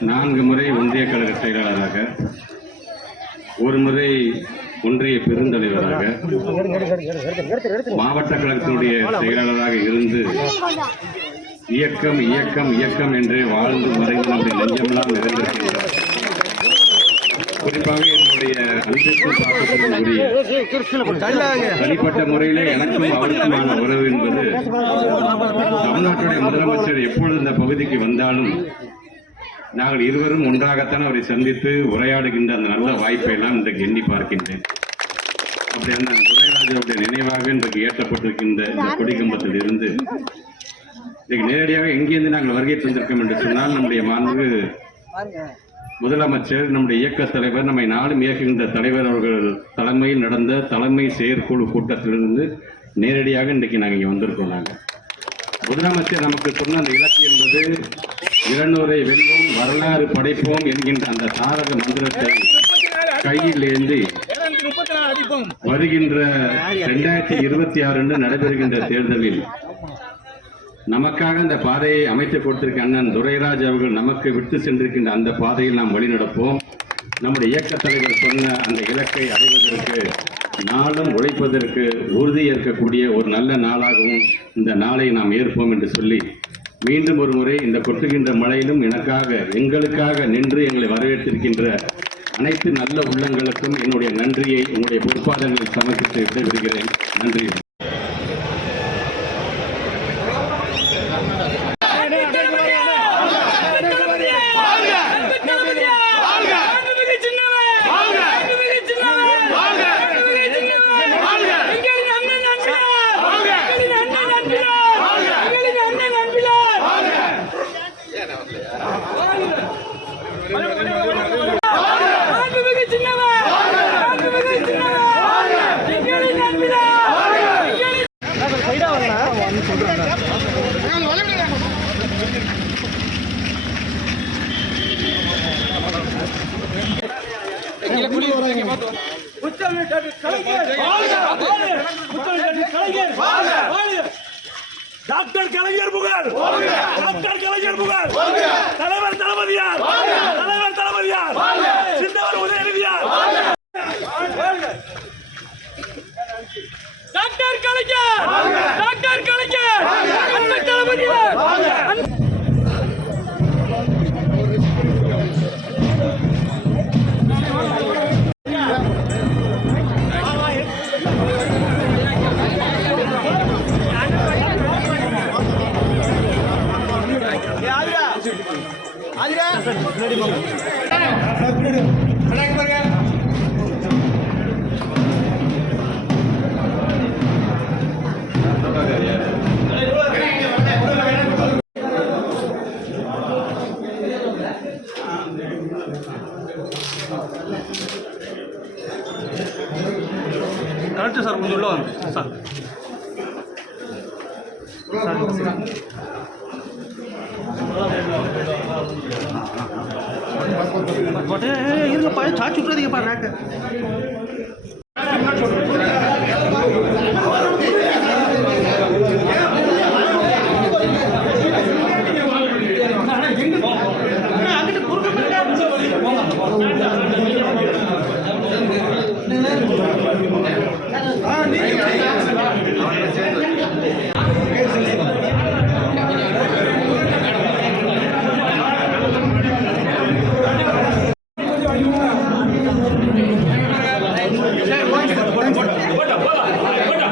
நான்கு முறை ஒன்றிய கழக செயலாளராக ஒரு முறை ஒன்றிய பெருந்தலைவராக மாவட்ட கழகத்தினுடைய செயலாளராக இருந்து இயக்கம் இயக்கம் இயக்கம் என்று வாழ்ந்து மறைந்து நம்முடைய நெஞ்சமெல்லாம் நிறைந்திருக்கின்றார் குறிப்பாக என்னுடைய தனிப்பட்ட முறையிலே எனக்கும் அவருக்குமான உறவு என்பது தமிழ்நாட்டுடைய முதலமைச்சர் எப்பொழுது இந்த பகுதிக்கு வந்தாலும் நாங்கள் இருவரும் ஒன்றாகத்தான் அவரை சந்தித்து உரையாடுகின்ற அந்த நல்ல வாய்ப்பை எல்லாம் இன்றைக்கு எண்ணி பார்க்கின்றேன். அப்படி அந்த துரைராஜாவுடைய நினைவாக இன்றைக்கு ஏற்றப்பட்டிருக்கின்ற இந்த கொடிக்கம்பத்தில் இருந்து இன்றைக்கு நேரடியாக எங்கேருந்து நாங்கள் வருகை தந்திருக்கோம் என்று சொன்னால் நம்முடைய மாண்பு முதலமைச்சர் நம்முடைய இயக்க தலைவர் நம்மை நாளும் இயக்குகின்ற தலைவர் அவர்கள் தலைமையில் நடந்த தலைமை செயற்குழு கூட்டத்திலிருந்து நேரடியாக இன்றைக்கு நாங்கள் இங்கே வந்திருக்கோம் நாங்கள். முதலமைச்சர் நமக்கு சொன்ன அந்த இலக்கு என்பது இருநூறை வெல்வோம் வரலாறு படைப்போம் என்கின்ற அந்த தாரக மந்திரத்தை கையில் ஏந்தி வருகின்ற இரண்டாயிரத்தி இருபத்தி ஆறு நடைபெறுகின்ற தேர்தலில் நமக்காக அந்த பாதையை அமைத்து கொடுத்திருக்க அண்ணன் துரைராஜ் அவர்கள் நமக்கு விட்டு சென்றிருக்கின்ற அந்த பாதையில் நாம் வழிநடப்போம். நம்முடைய இயக்க தலைவர் சொன்ன அந்த இலக்கை அடைவதற்கு நாளும் உழைப்பதற்கு உறுதி ஏற்கக்கூடிய ஒரு நல்ல நாளாகவும் இந்த நாளை நாம் ஏற்போம் என்று சொல்லி மீண்டும் ஒரு முறை இந்த கொட்டுகின்ற மழையிலும் எனக்காக எங்களுக்காக நின்று எங்களை வரவேற்றிருக்கின்ற அனைத்து நல்ல உள்ளங்களுக்கும் என்னுடைய நன்றியை உங்களுடைய பொறுப்பாளர்கள் சமர்ப்பித்து விடைபெறுகிறேன். நன்றி. டாக்டர் கலைஞர் புகழ். டாக்டர் கலைஞர் புகழ். தலைவர் தளபதியார். தலைவர் தளபதியார். கரெக்டு சார் கொஞ்சம் உள்ள வாங்க. சார். சார் இருங்கப்பா சாச்சு விட்றாதீங்கப்பா ரேக்கு